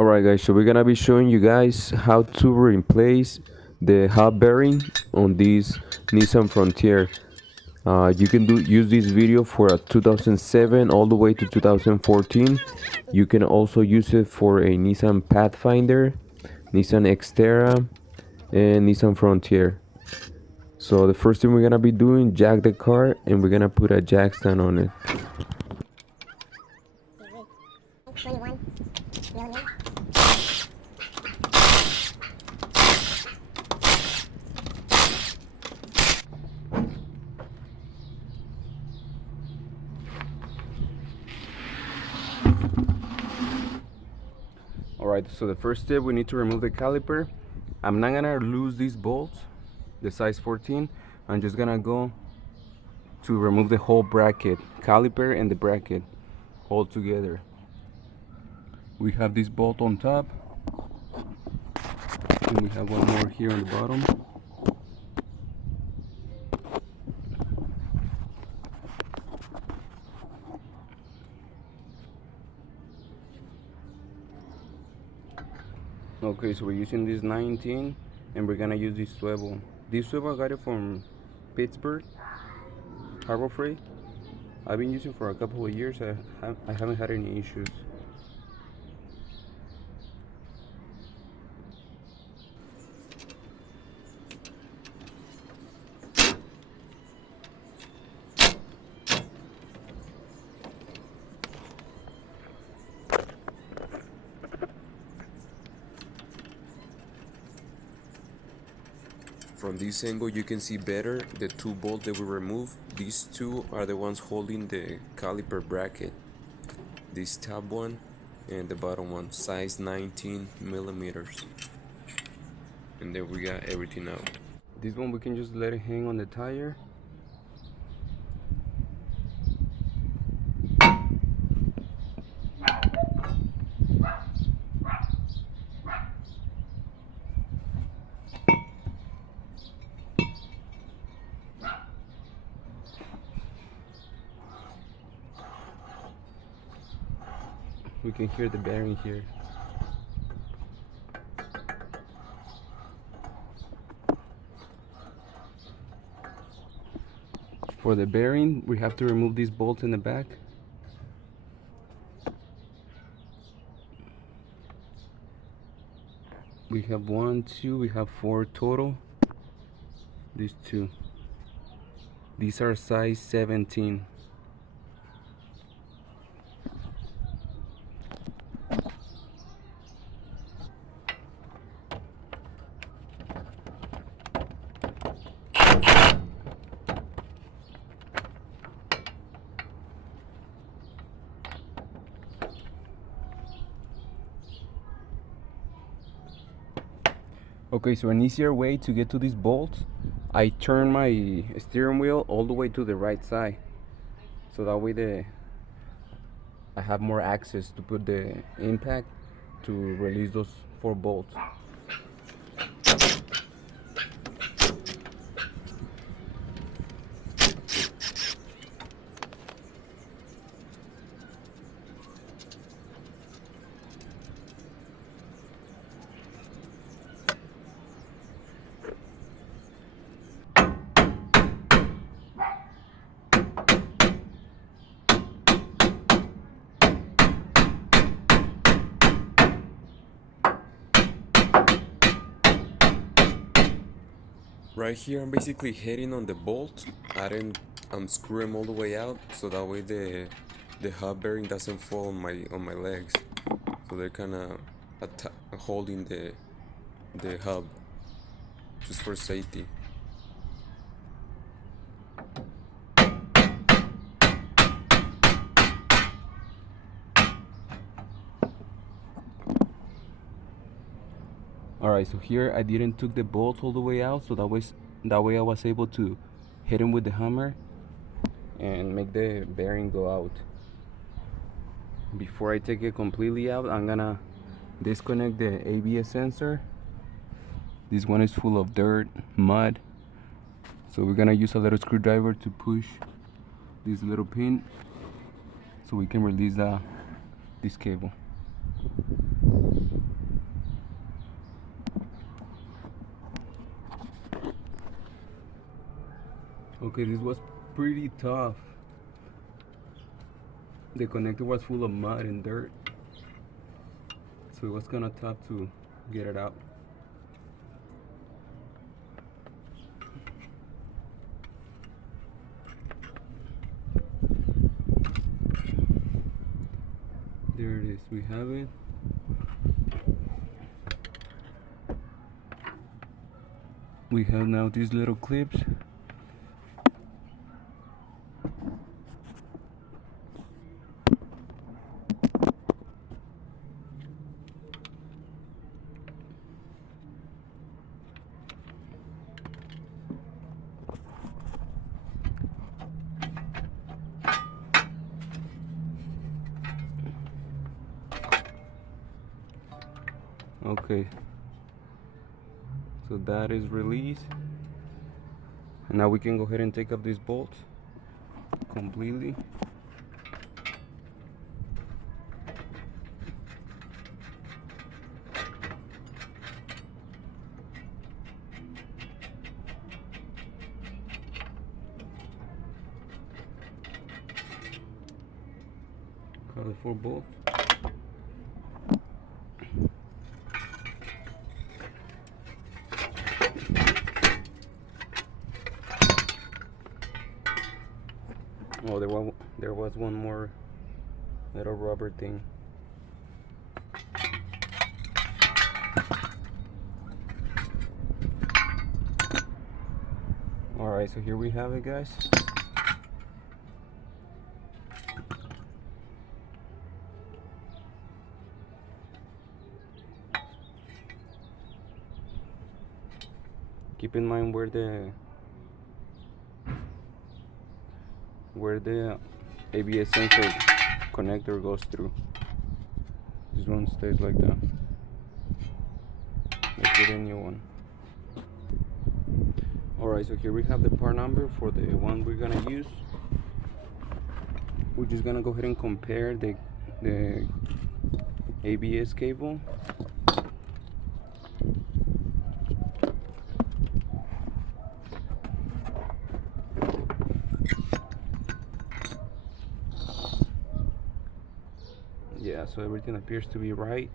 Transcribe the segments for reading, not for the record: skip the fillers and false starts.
Alright guys, so we're gonna be showing you guys how to replace the hub bearing on this Nissan Frontier. You can use this video for a 2007 all the way to 2014. You can also use it for a Nissan Pathfinder, Nissan Xterra, and Nissan Frontier. So the first thing we're gonna be doing, jack the car, and we're gonna put a jack stand on it. 21 millimeters. Alright, so the first step, we need to remove the caliper. I'm not gonna lose these bolts, the size 14. I'm just gonna go to remove the whole bracket, caliper and the bracket all together. We have this bolt on top, and we have one more here on the bottom. Okay, so we're using this 19, and we're gonna use this swivel. This swivel I got it from Pittsburgh, Harbor Freight. I've been using it for a couple of years. I haven't had any issues. From this angle you can see better the two bolts that we removed. These two are the ones holding the caliper bracket. This top one and the bottom one, size 19 millimeters. And then we got everything out. This one we can just let it hang on the tire. We can hear the bearing here. For the bearing, we have to remove these bolts in the back. We have 1, 2, we have 4 total. These two. These are size 17. Okay, so an easier way to get to these bolts, I turn my steering wheel all the way to the right side, so that way I have more access to put the impact to release those 4 bolts. Right here I'm basically hitting on the bolt. I didn't unscrew them all the way out, so that way the hub bearing doesn't fall on my legs. So they're kinda holding the hub just for safety. Alright, so here I didn't took the bolt all the way out, so that way I was able to hit him with the hammer and make the bearing go out. Before I take it completely out, I'm gonna disconnect the ABS sensor. This one is full of dirt, mud, so we're gonna use a little screwdriver to push this little pin so we can release this cable. Okay, this was pretty tough. The connector was full of mud and dirt, so it was kind of tough to get it out. There it is, we have it. We have now these little clips. Okay, so that is released, and now we can go ahead and take up these bolts completely. Got the 4 bolts. Oh, there was one more little rubber thing. Alright, so here we have it, guys. Keep in mind where the ABS sensor connector goes through. This one stays like that. Let's get a new one. Alright, so here we have the part number for the one we're gonna use. We're just gonna go ahead and compare the ABS cable. Yeah, so everything appears to be right.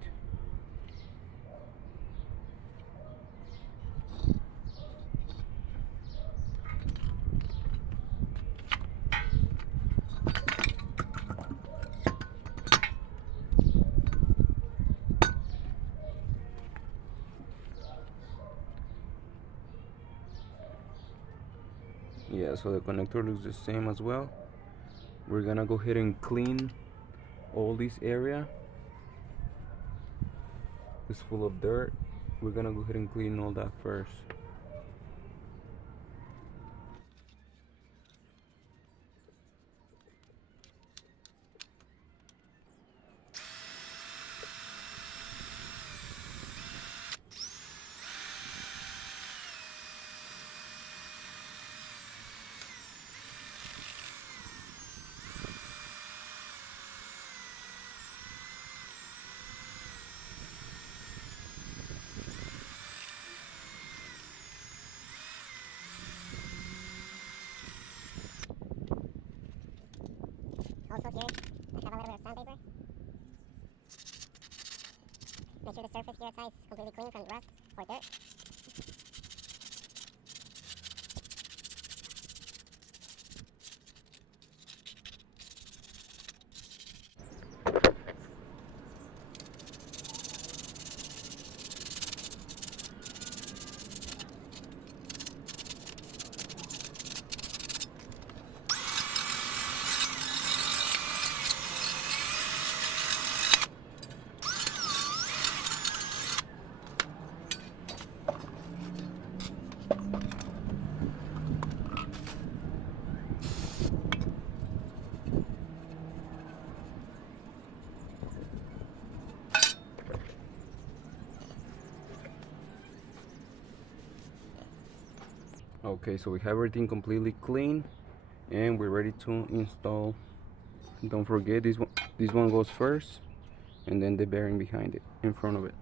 Yeah, so the connector looks the same as well. We're gonna go ahead and clean all this area. It's full of dirt. We're gonna go ahead and clean all that first. Also here, I have a little bit of sandpaper. Make sure the surface here outside is completely clean from rust or dirt. Okay, so we have everything completely clean and we're ready to install. Don't forget this one goes first, and then the bearing behind it, in front of it.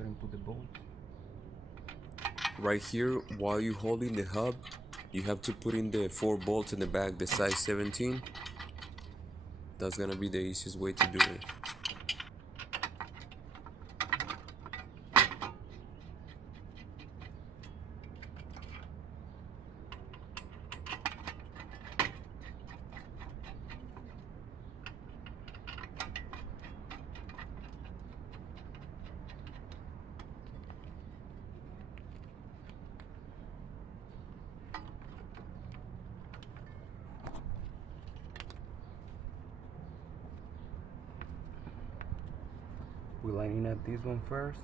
ahead and put the bolt. Right here, while you're holding the hub, you have to put in the 4 bolts in the back, the size 17. That's gonna be the easiest way to do it. We're lining up this one first.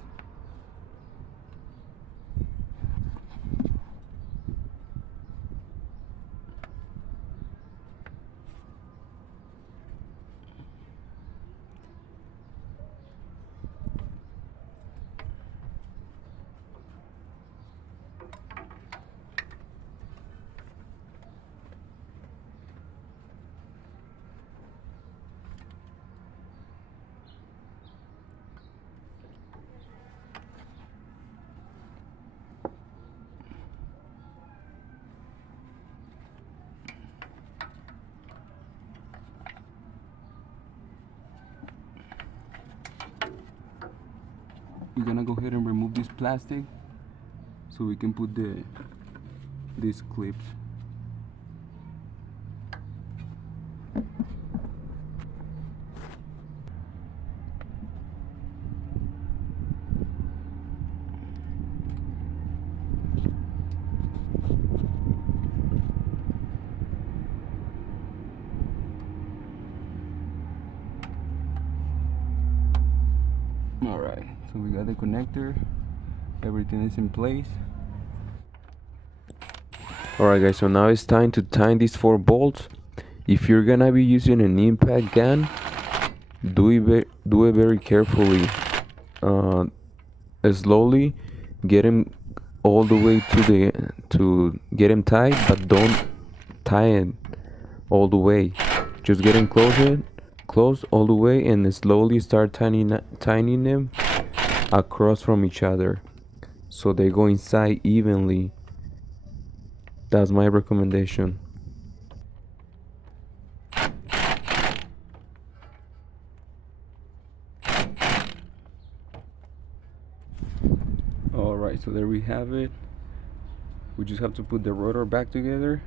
We're gonna go ahead and remove this plastic so we can put these clips. Alright, so we got the connector, everything is in place. Alright guys, so now it's time to tighten these 4 bolts. If you're gonna be using an impact gun, do it very carefully. Slowly get him all the way to get him tight, but don't tie it all the way. Just get him close all the way, and slowly start tightening them across from each other so they go inside evenly. That's my recommendation. Alright, so there we have it. We just have to put the rotor back together.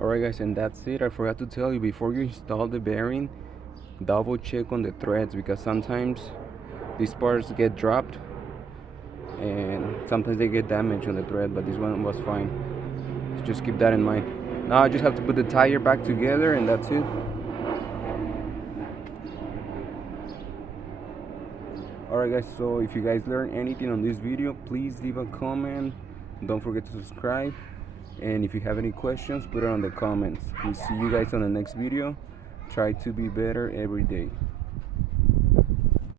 Alright guys, and that's it. I forgot to tell you, before you install the bearing, double check on the threads, because sometimes these parts get dropped and sometimes they get damaged on the thread, but this one was fine. So just keep that in mind. Now I just have to put the tire back together, and that's it. Alright guys, so if you guys learned anything on this video, please leave a comment. Don't forget to subscribe, and if you have any questions, put it on the comments. We'll see you guys on the next video. Try to be better every day.